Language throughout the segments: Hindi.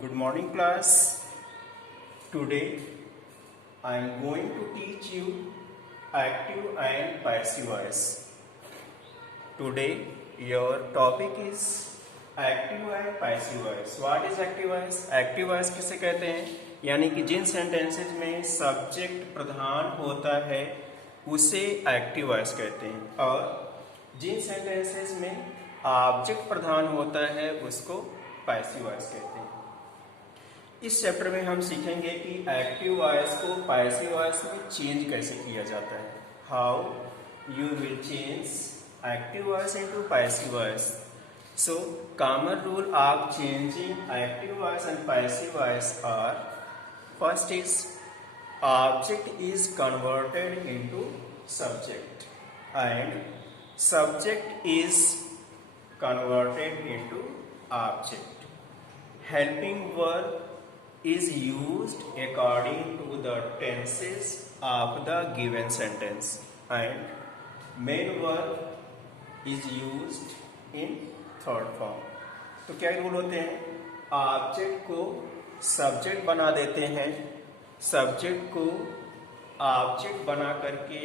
Good morning, class. Today I am going to teach you active and passive voice. Today your topic is active and passive voice. What is active voice? Active voice किसे कहते हैं? यानी कि जिन सेंटेंसेज में सब्जेक्ट प्रधान होता है उसे एक्टिव वॉइस कहते हैं, और जिन सेंटेंसेज में ऑब्जेक्ट प्रधान होता है उसको पैसिव वॉइस कहते हैं। इस चैप्टर में हम सीखेंगे कि एक्टिव वॉइस को पैसिव वॉइस में चेंज कैसे किया जाता है। How you will change active voice into passive voice. So, common rule of changing active voice and passive voice are: first is object is converted into subject and subject is converted into object. Helping verb is used according to the tenses of the given sentence and main verb is used in third form. तो क्या रूल होते हैं? ऑब्जेक्ट को सब्जेक्ट बना देते हैं, सब्जेक्ट को ऑब्जेक्ट बना करके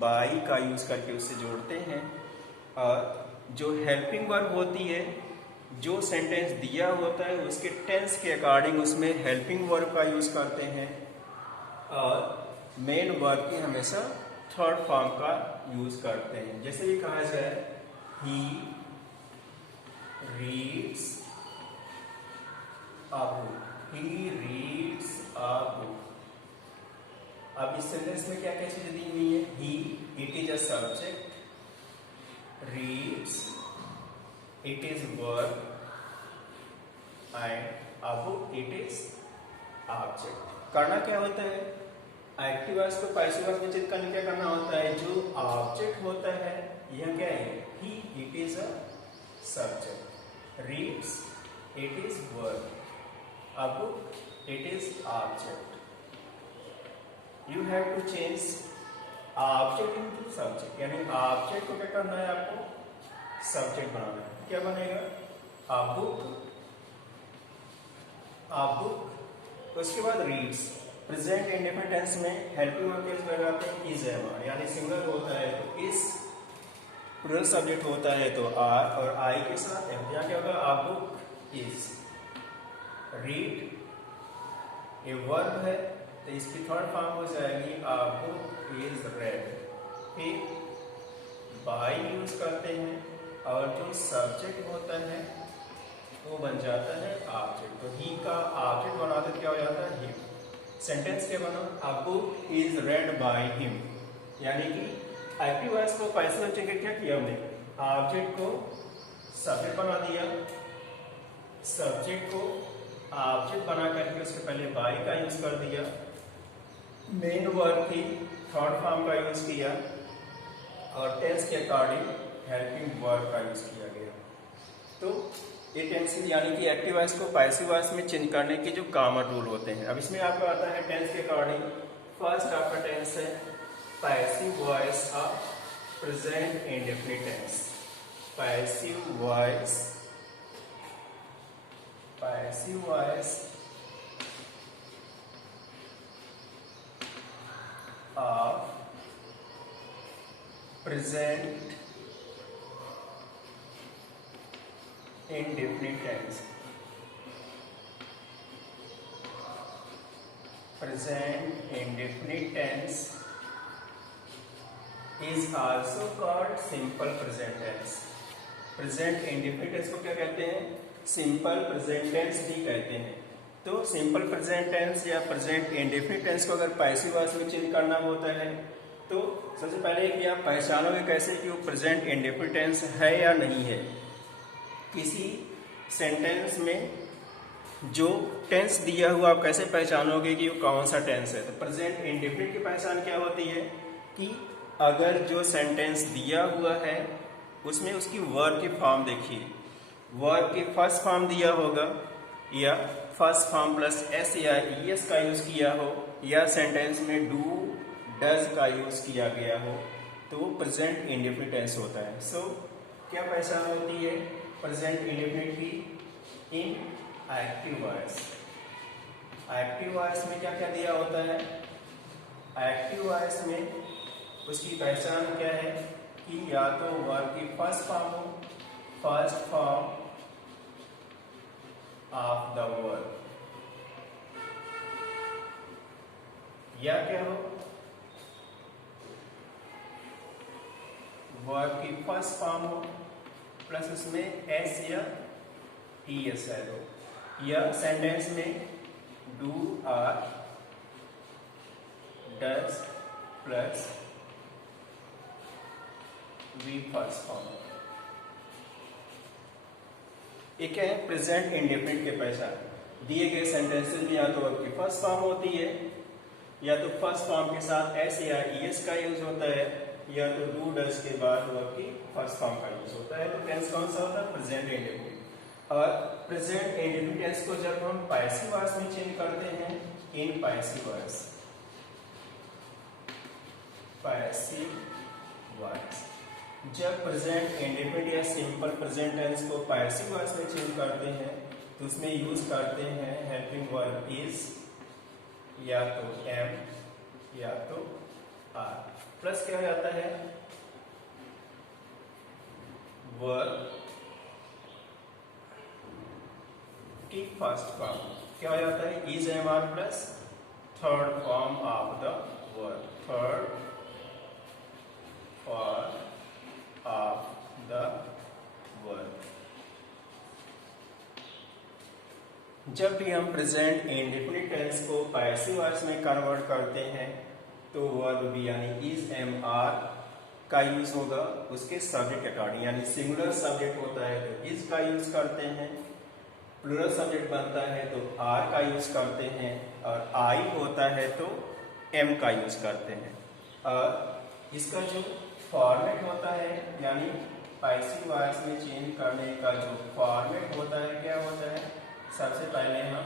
बाई का यूज करके उससे जोड़ते हैं, और जो हेल्पिंग वर्ब होती है, जो सेंटेंस दिया होता है उसके टेंस के अकॉर्डिंग उसमें हेल्पिंग वर्ब का यूज करते हैं, और मेन वर्ब की हमेशा थर्ड फॉर्म का यूज करते हैं। जैसे ये कहा जाए ही reads a book, he reads a book। अब इस सेंटेंस में क्या क्या चीजें दी हुई है? he, it is a subject, reads, it is verb, and a book, it is object। करना क्या होता है? एक्टिव वॉइस को पैसिव वॉइस में चेंज करने क्या करना होता है? जो ऑब्जेक्ट होता है यह क्या है? he, it is a subject, reads, it is verb, a book, it is object। You have to change object into subject, यानी ऑब्जेक्ट को क्या करना है? आपको सब्जेक्ट बनाना है। क्या बनेगा? a book, a book। उसके बाद reads। प्रेजेंट इंडेफिनिट टेंस में हेल्पिंग वर्ब केस लगाते हैं is एम, यानी सिंगल होता है तो is, प्लूरल सब्जेक्ट होता है तो आर, और आई के साथ एम। यहाँ क्या होगा? A book is. Read a verb है तो इसकी थर्ड फॉर्म हो जाएगी आ बुक इज रेड। फिर बाय यूज करते हैं और जो सब्जेक्ट होता है वो बन जाता है ऑब्जेक्ट। तो ही का ऑब्जेक्ट बनाते क्या हो जाता है? हिम। सेंटेंस क्या बना? A book is read by him. यानी कि एक्टिव वॉइस को पैसिव वॉइस में क्या किया हमने? ऑब्जेक्ट को सब्जेक्ट बना दिया, सब्जेक्ट को ऑब्जेक्ट बना करके उसके पहले बाय का यूज कर दिया, मेन वर्ब की थर्ड फॉर्म का यूज किया, और टेंस के अकॉर्डिंग हेल्पिंग वर्ब का यूज किया गया। तो ये टेंस यानी कि एक्टिव वॉइस को पैसिव वॉइस में चेंज करने के जो कॉमन रूल होते हैं। अब इसमें आपको आता है टेंस के अकॉर्डिंग। फर्स्ट आपका टेंस है passive voice of present indefinite tense। passive voice of present indefinite tense। present indefinite tense is also called simple present tense। Present indefinite tense को क्या कहते हैं? सिंपल प्रेजेंट टेंस भी कहते हैं। तो सिंपल प्रेजेंट टेंस या प्रेजेंट इंडेफिनिट टेंस को अगर पैसिव वॉइस में चेंज करना होता है तो सबसे पहले कि आप पहचानोगे कैसे कि वो प्रेजेंट इंडेफिनिट टेंस है या नहीं है। किसी सेंटेंस में जो टेंस दिया हुआ आप कैसे पहचानोगे कि वो कौन सा टेंस है? तो प्रेजेंट इंडेफिनिट की पहचान क्या होती है कि अगर जो सेंटेंस दिया हुआ है उसमें उसकी वर्ब की फॉर्म देखिए, वर्ब की फर्स्ट फॉर्म दिया होगा, या फर्स्ट फॉर्म प्लस एस या ईएस का यूज किया हो, या सेंटेंस में डू डज का यूज किया गया हो, तो वो प्रेजेंट इंडेफिनिट टेंस होता है। सो क्या पहचान होती है प्रेजेंट इंडेफिनिट की? इन एक्टिव वॉइस। एक्टिव वॉइस में क्या क्या दिया होता है? एक्टिव वॉइस में उसकी पहचान क्या है कि या तो वर्ब की फर्स्ट फॉर्म हो, first form of the verb, या क्या हो, वर्ब की फर्स्ट फॉर्म हो प्लस उसमें एस या टीएस ऐड हो, या सेंटेंस में do or does plus V first form. एक है प्रेजेंट इंडेफिनिट के पहचान। दिए गए सेंटेंसेस में या तो वर्ब की फर्स्ट फॉर्म होती है, या तो फर्स्ट फॉर्म के साथ एस या ईएस का यूज होता है, या तो डू डज के बाद वर्ब की फर्स्ट फॉर्म का यूज होता है। तो टेंस कौन सा होता है? Present indefinite. और प्रेजेंट इंडेफिनिट टेंस को जब हम पैसिव वॉइस में चेंज करते हैं, in passive voice, passive voice, जब प्रेजेंट इंडेफिनिट या सिंपल प्रेजेंट टेंस को पैसिव वॉइस में चेंज करते हैं तो उसमें यूज करते हैं हेल्पिंग वर्ब इज, या तो एम या तो आर, प्लस क्या हो जाता है वर्ब की फर्स्ट फॉर्म, क्या हो जाता है is am are plus third form of the verb, third form of the verb. जब भी हम प्रेजेंट इंडेफिनिट टेंस को पैसिव वॉइस में कन्वर्ट करते हैं तो वर्ब भी यानी इज एम आर का यूज होगा उसके सब्जेक्ट अकॉर्डिंग, यानी सिंगुलर सब्जेक्ट होता है तो इज का यूज करते हैं, प्लूरल सब्जेक्ट बनता है तो आर का यूज करते हैं, और आई होता है तो एम का यूज करते हैं। और इसका जो फॉर्मेट होता है यानी पैसिव वॉइस में चेंज करने का जो फॉर्मेट होता है क्या होता है? सबसे पहले हम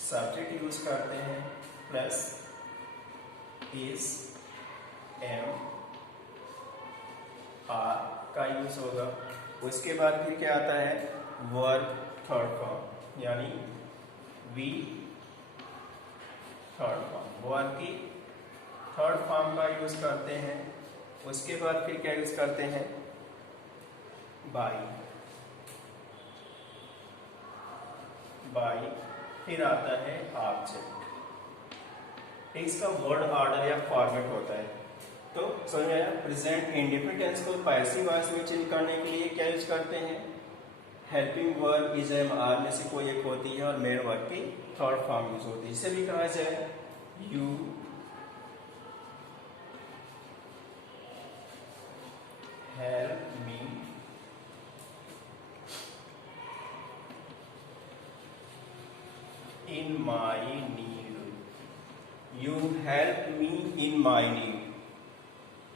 सब्जेक्ट यूज करते हैं प्लस इज एम आर का यूज होगा, उसके बाद फिर क्या आता है वर्ब थर्ड फॉर्म यानी वी थर्ड फॉर्म, वर्ब की थर्ड फॉर्म का यूज करते हैं, उसके बाद फिर क्या यूज करते हैं बाई, बाई, फिर आता है ऑब्जेक्ट। इसका वर्ड ऑर्डर या फॉर्मेट होता है। तो समझ में आया? प्रेजेंट इंडेफिनिट टेंस को पैसिव वॉइस में चेंज करने के लिए क्या यूज करते हैं? Helping verb is am are में से कोई एक होती है और मेन वर्ब की थर्ड फॉर्म यूज होती है। इसे भी कहा जाए you help me in my need, you help me in my need.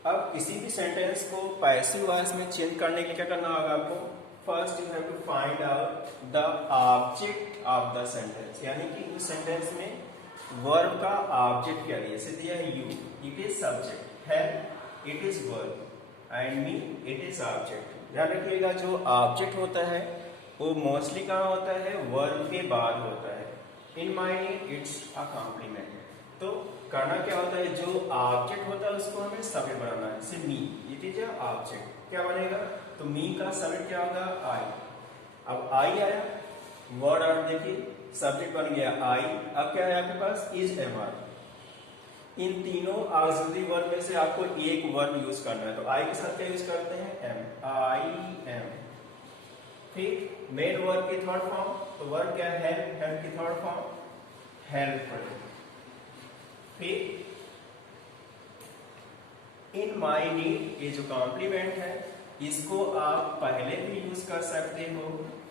अब किसी भी सेंटेंस को पैसिव वॉइस में चेंज करने के लिए क्या करना होगा आपको? First you have to find out the object of the sentence, यानी कि उस सेंटेंस में वर्ब का ऑब्जेक्ट क्या दिया? जैसे दिया है you, it is subject, help it is verb and me it is object. ध्यान रखिएगा जो ऑब्जेक्ट होता है वो मोस्टली कहाँ होता है? वर्ब के बाद होता है। In my need it's a complement. तो करना क्या होता है? जो ऑब्जेक्ट होता है उसको हमें सब्जेक्ट बनाना है। जैसे मी, इट इज अ ऑब्जेक्ट, क्या बनेगा? तो मी का सब्जेक्ट क्या होगा? आई। अब आई आया, वर्ड ऑर्डर देखिए, सब्जेक्ट बन गया आई, अब क्या है आपके पास? Is am are. इन तीनों ऑक्सिलरी वर्ब में से आपको एक वर्ब यूज करना है, तो आई के साथ क्या यूज करते हैं? Am, I am. फिर मेन वर्ब की थर्ड फॉर्म, तो वर्ब क्या है? हेल्प, हेल्प की थर्ड फॉर्म हेल्प। फिर इन माई नीड, ये जो कॉम्प्लीमेंट है इसको आप पहले भी यूज कर सकते हो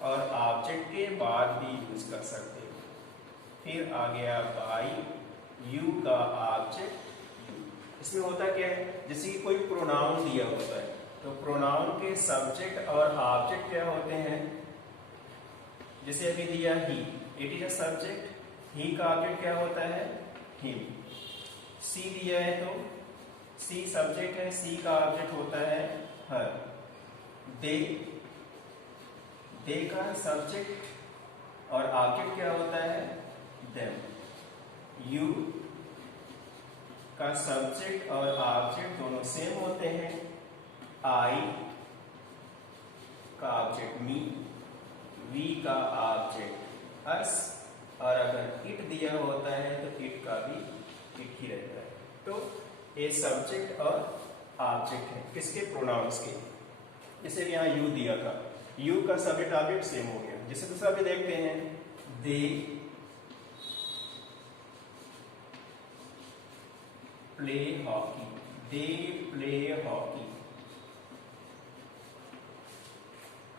और ऑब्जेक्ट के बाद भी यूज कर सकते हो। फिर आ गया बाई, यू का ऑब्जेक्ट यू। इसमें होता क्या है? जैसे कि कोई प्रोनाउन दिया होता है तो प्रोनाउन के सब्जेक्ट और ऑब्जेक्ट क्या होते हैं? जैसे अभी दिया ही, इट इज अ सब्जेक्ट, ही का ऑब्जेक्ट क्या होता है? हिम। सी दिया है तो सी सब्जेक्ट है, सी का ऑब्जेक्ट होता है हर। दे, दे का सब्जेक्ट और ऑब्जेक्ट क्या होता है? देम। यू का सब्जेक्ट और ऑब्जेक्ट दोनों सेम होते हैं। आई का ऑब्जेक्ट मी, वी का ऑब्जेक्ट अस, और अगर इट दिया होता है तो इट का भी इट ही रहता है। तो ये सब्जेक्ट और ऑब्जेक्ट है किसके, प्रोनाउंस के। जैसे यहाँ यू दिया था, यू का सब्जेक्ट ऑब्जेक्ट सेम हो गया। जैसे दूसरा भी देखते हैं, they play hockey, they play hockey.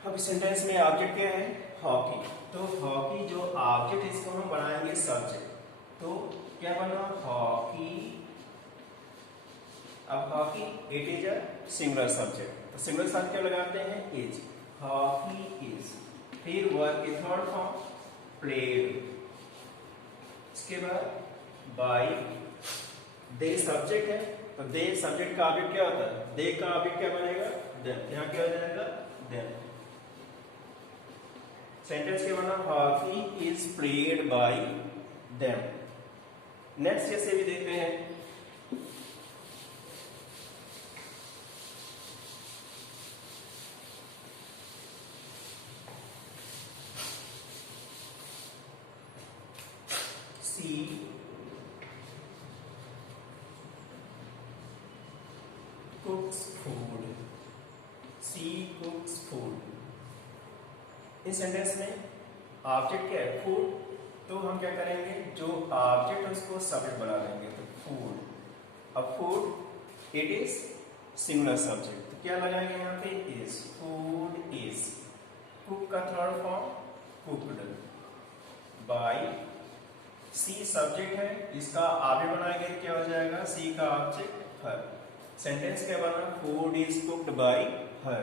अब सेंटेंस में ऑब्जेक्ट क्या है, हॉकी। तो हॉकी जो ऑब्जेक्ट है इसको हम बनाएंगे सब्जेक्ट। तो क्या बना, हॉकी। अब hockey it is a singular subject, तो सिंगुलर सब्जेक्ट क्या लगाते हैं, इज। Hockey is. फिर वर्ब की थर्ड फॉर्म प्लेड। इसके बाद बाय, दे सब्जेक्ट है, तो दे सब्जेक्ट का ऑब्जेक्ट क्या होता है, दे का ऑब्जेक्ट क्या बनेगा, देम। यहाँ क्या हो जाएगा, देम। सेंटेंस क्या बना, hockey is played by them. Next जैसे भी देखते हैं, सी cooks food, she cooks food। इस सेंटेंस में ऑब्जेक्ट क्या है, फूड। तो हम क्या करेंगे, जो ऑब्जेक्ट है उसको सब्जेक्ट बना लेंगे, तो फूड। अब food it is singular subject, तो क्या लगाएंगे यहाँ पे, इज। Food is. कुक का third form cooked by. She subject है, इसका ऑब्जेक्ट बनाएंगे तो क्या हो जाएगा, सी का ऑब्जेक्ट हर। सेंटेंस क्या बना, फूड इज कुक्ड बाय हर।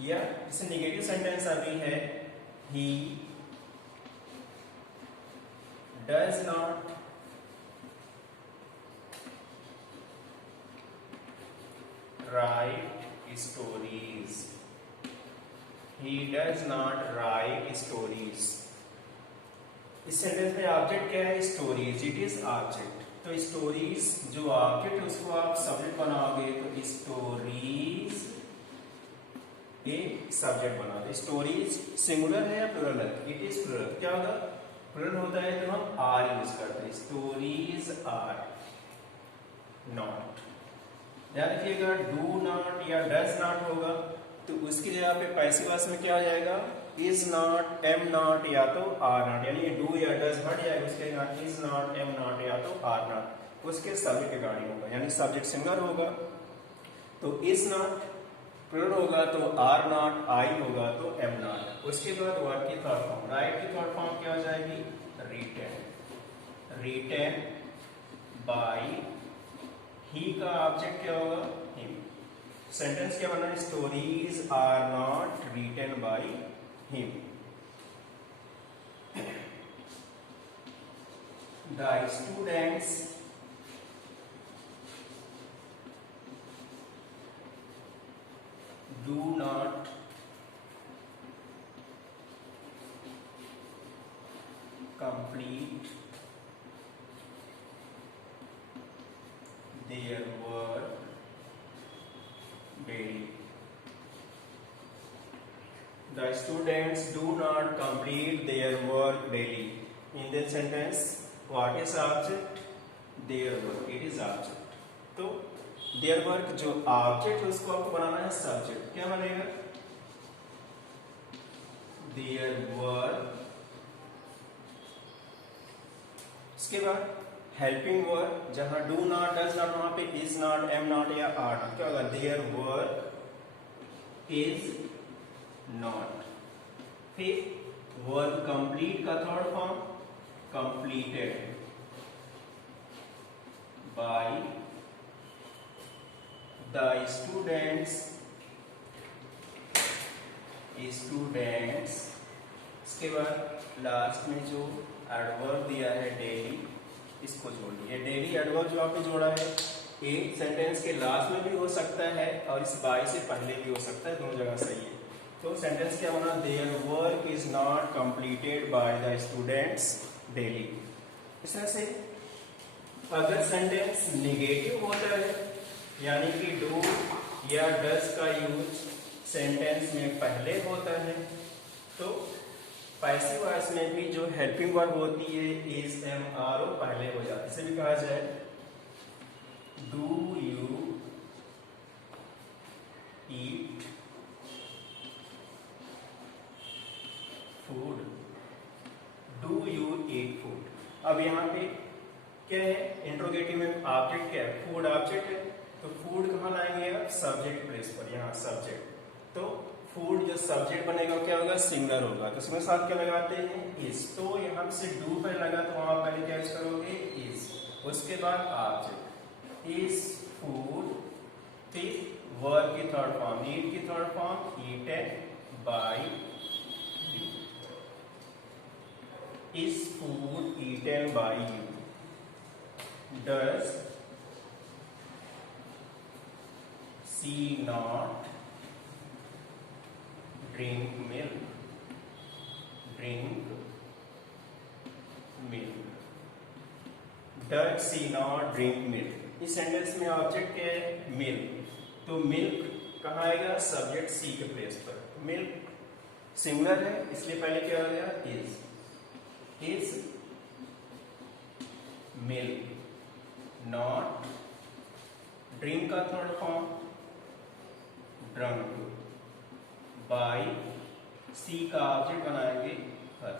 या जैसे निगेटिव सेंटेंस अभी है, he does not right stories, he does not right stories. इस सेंटेंस में ऑब्जेक्ट क्या है, स्टोरीज, इट इज ऑब्जेक्ट। तो स्टोरीज जो ऑब्जेक्ट है उसको आप सब्जेक्ट बनाओगे, तो स्टोरीज ये सब्जेक्ट बना दो। स्टोरीज सिंगुलर है या प्लुरल है, इट इज प्लुरल। क्या होगा, प्लुरल होता है तो हम आर यूज करते हैं, स्टोरीज आर नॉट। ध्यान रखिएगा, डू नॉट या डज नॉट होगा तो उसकी जगह पे पैसिव वॉइस में क्या हो जाएगा, इज नॉट, एम नॉट या तो आर नॉट। यानी डू या डज हट जाएगा, उसके बाद इज नॉट, एम नॉट या तो आर नॉट, उसके सब्जेक्ट रिगार्डिंग होगा। यानी सब्जेक्ट सिंगुलर होगा तो इज नॉट, प्लुरल होगा तो आर नॉट, आई होगा तो एम नॉट। उसके बाद वर्ब की थर्ड फॉर्म, राइट की थर्ड फॉर्म क्या हो जाएगी, रिटेन। रिटेन बाय, ही का ऑब्जेक्ट क्या होगा, हिम। सेंटेंस क्या बना, stories are not written by him. The students do not complete their work daily. The students do not complete their work daily. In this sentence, what is object? Their work. It is object. तो देयर वर्क जो ऑब्जेक्ट है उसको आपको बनाना है सब्जेक्ट। क्या बनेगा, देयर वर्क। इसके बाद हेल्पिंग वर्क, जहां डू नॉट, डज नॉट, वहां पे इज नॉट, एम नॉट या आर नॉट। क्या होगा, देयर वर्क इज नॉट। फिर वर्क कंप्लीट का third form completed by the students। इसके बाद लास्ट में जो एडवर्ब दिया है डेली, इसको जोड़िए। डेली एडवर्ब जो आपने जोड़ा है, एक सेंटेंस के लास्ट में भी हो सकता है और इस बाय से पहले भी हो सकता है, दोनों जगह सही है। तो सेंटेंस क्या बना, their work is not completed by the students daily. इस तरह से अगर सेंटेंस निगेटिव होता है यानी कि डू या डज का यूज सेंटेंस में पहले होता है तो पैसिव वॉइस में भी जो हेल्पिंग वर्ब होती है इज एम आर ओ पहले हो जाता है। इसे भी कहा जाए do you eat food, do you eat food. अब यहाँ पे क्या है, इंट्रोगेटिव में ऑब्जेक्ट क्या है, फूड ऑब्जेक्ट है, तो फूड कहाँ लाएंगे आप, सब्जेक्ट प्लेस पर, यहाँ सब्जेक्ट। तो फूड जो सब्जेक्ट बनेगा क्या होगा, सिंगल होगा, तो इसमें साथ क्या लगाते हैं, इज। तो यहाँ से डू पे लगा तो वहां पहले क्या यूज करोगे, इज, उसके बाद ऑब्जेक्ट, इज फूड, फिर वर्ब की थर्ड फॉर्म, ईट की third form eaten by you, is food eaten by you, does she not drink milk, drink milk, does she not drink milk। इस सेंटेंस में ऑब्जेक्ट क्या है, मिल्क, तो मिल्क कहाँ आएगा, सब्जेक्ट सी के प्लेस पर। मिल्क सिंगुलर है इसलिए पहले क्या हो गया, इज मिल्क नॉट, ड्रिंक का third form drunk, by she का ऑब्जेक्ट बनाएंगे हर।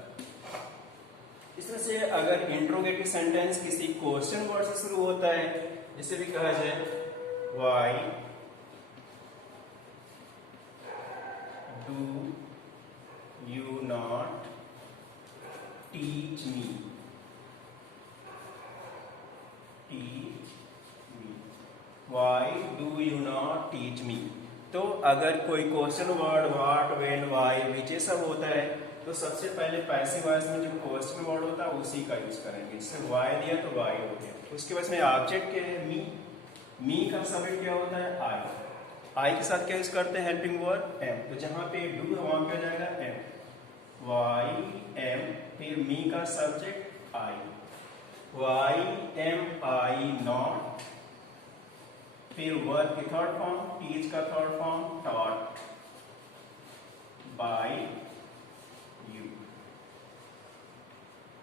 इसमें से अगर इंट्रोगेटिव सेंटेंस किसी क्वेश्चन वर्ड से शुरू होता है, जिसे भी कहा जाए why do you not teach me, why do you not teach me. तो अगर कोई question word what, when, why, which ये सब होता है तो सबसे पहले पैसिव वॉइस में जो क्वेश्चन वर्ड होता है उसी का यूज करेंगे। जैसे व्हाई दिया तो व्हाई हो गया, उसके बाद में ऑब्जेक्ट क्या है, मी का सब्जेक्ट क्या होता है, आई के साथ क्या यूज करते हैं, हेल्पिंग वर्ड एम, तो जहां पे डू है वहां पे हो जाएगा एम, वाई एम, फिर मी का subject I, why am I not, फिर वर्ब की थर्ड फॉर्म, टीच का third form taught by you,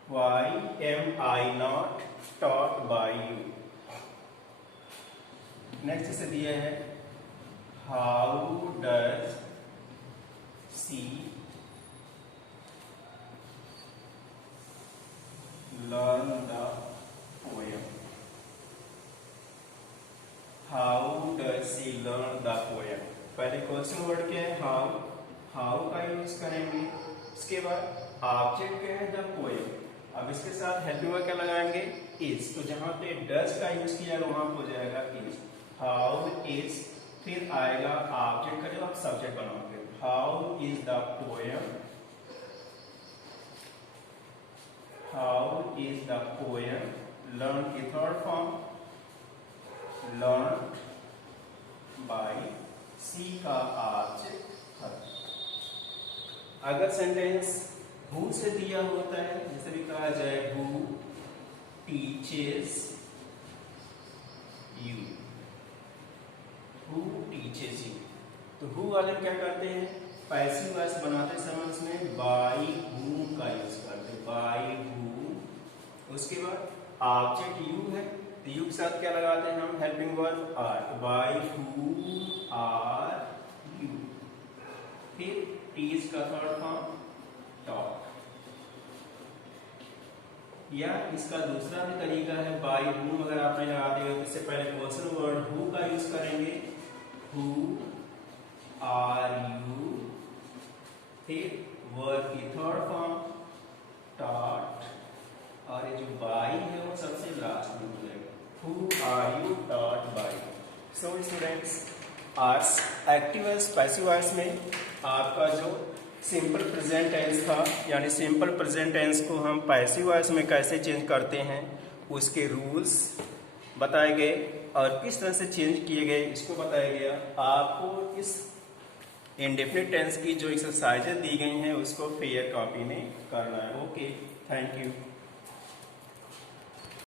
why am I not taught by you. Next से दिया है how does she learn the poem, how does she learn the poem. पहले क्वेश्चन वर्ड क्या है, हाउ का यूज करेंगे, इसके बाद ऑब्जेक्ट क्या है, द पोएम। अब इसके साथ हेल्पिंग वर्ड क्या लगाएंगे, इज, तो जहां पे डज का यूज किया वहां हो जाएगा इज, हाउ इज, फिर आएगा ऑब्जेक्ट का जो आप सब्जेक्ट बनाओगे, how is the poem, how is the poem, learn की थर्ड फॉर्म learned by सी का ऑब्जेक्ट हर। अगर सेंटेंस हु से दिया होता है, जैसे भी कहा जाए who teaches you, who teaches you, तो हु वाले क्या करते हैं, पैसिव वॉइस बनाते समय उसमें बाय हु का यूज करते हैं, बाय हु, उसके बाद ऑब्जेक्ट यू है, यू के साथ क्या लगाते हैं हम, helping verb are, by who are you, फिर टीच का थर्ड फॉर्म टॉट, या इसका दूसरा भी तरीका है बाय हु, अगर आपने लगाते हो तो इससे पहले क्वेश्चन वर्ड हु का यूज करेंगे, हु आर यू, फिर वर्ब की थर्ड फॉर्म टॉट, और ये जो बाय है वो सबसे लास्ट में हो जाएगा, Who are you taught by? So students, आज एक्टिव वॉइस पैसिव वॉइस में आपका जो सिंपल प्रेजेंट टेंस था, यानी सिंपल प्रेजेंट टेंस को हम पैसिव वॉइस में कैसे चेंज करते हैं उसके रूल्स बताए गए और किस तरह से चेंज किए गए इसको बताया गया। आपको इस इंडेफिनिट टेंस की जो एक्सरसाइजेज दी गई हैं उसको फेयर कॉपी में करना है। Okay, thank you.